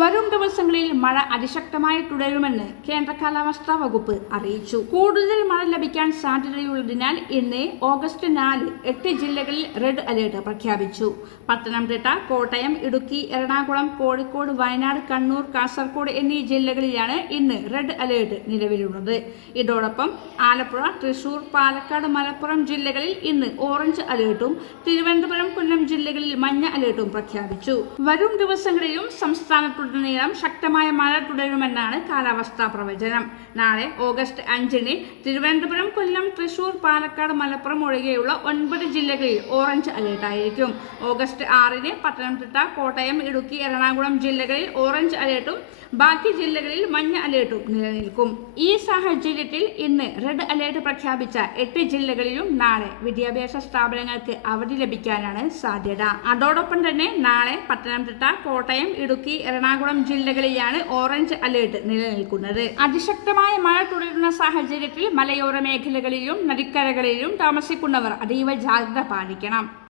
വരും ദിവസങ്ങളിൽ മഴ അതിശക്തമായി തുടരുമെന്ന് കേന്ദ്ര കാലാവസ്ഥാ വകുപ്പ് അറിയിച്ചു. കൂടുതൽ മഴ ലഭിക്കാൻ സാധ്യതയുള്ളതിനാൽ ഇന്ന് ഓഗസ്റ്റ് 4 8 ജില്ലകളിൽ റെഡ് അലേർട്ട് പ്രഖ്യാപിച്ചു. പത്തനംതിട്ട, കോട്ടയം, ഇടുക്കി, എറണാകുളം, കോഴിക്കോട്, വയനാട്, കണ്ണൂർ, കാസർഗോഡ് എന്നീ ജില്ലകളിലാണ് ഇന്ന് റെഡ് അലേർട്ട് നിലവിലുള്ളത്. ഇതോടൊപ്പം ആലപ്പുഴ, തൃശൂർ, പാലക്കാട്, മലപ്പുറം ജില്ലകളിൽ ഇന്ന് ഓറഞ്ച് അലേർട്ടും തിരുവനന്തപുരം, കൊല്ലം ജില്ലകളിൽ മഞ്ഞ അലേർട്ടും പ്രഖ്യാപിച്ചു. വരും ദിവസങ്ങളിലും സംസ്ഥാനത്തുടനീളം ശക്തമായ മഴ തുടരുമെന്നാണ് കാലാവസ്ഥാ പ്രവചനം. നാളെ ഓഗസ്റ്റ് 5 തിരുവനന്തപുരം, കൊല്ലം, തൃശൂർ, പാലക്കാട്, മലപ്പുറം ഒഴികെയുള്ള 9 ജില്ലകളിൽ ഓറഞ്ച് അലേർട്ട് ആയിരിക്കും. ഓഗസ്റ്റ് 6 പത്തനംതിട്ട, കോട്ടയം, ഇടുക്കി, എറണാകുളം ജില്ലകളിൽ ഓറഞ്ച് അലേർട്ടും ബാക്കി ജില്ലകളിൽ മഞ്ഞ അലേർട്ടും നിലനിൽക്കും. ഈ സാഹചര്യത്തിൽ ഇന്ന് റെഡ് അലേർട്ട് പ്രഖ്യാപിച്ച 8 ജില്ലകളിലും നാളെ വിദ്യാഭ്യാസ സ്ഥാപനങ്ങൾക്ക് അവധി ലഭിക്കാനാണ് സാധ്യത. അതോടൊപ്പം തന്നെ നാളെ പത്തനംതിട്ട, കോട്ടയം, ഇടുക്കി, എറണാകുളം ജില്ലകളിലാണ് ഓറഞ്ച് അലേർട്ട് നിലനിൽക്കുന്നത്. അതിശക്തമായ മഴ തുടരുന്ന സാഹചര്യത്തിൽ മലയോര മേഖലകളിലും നദിക്കരകളിലും താമസിക്കുന്നവർ അതീവ ജാഗ്രത പാലിക്കണം.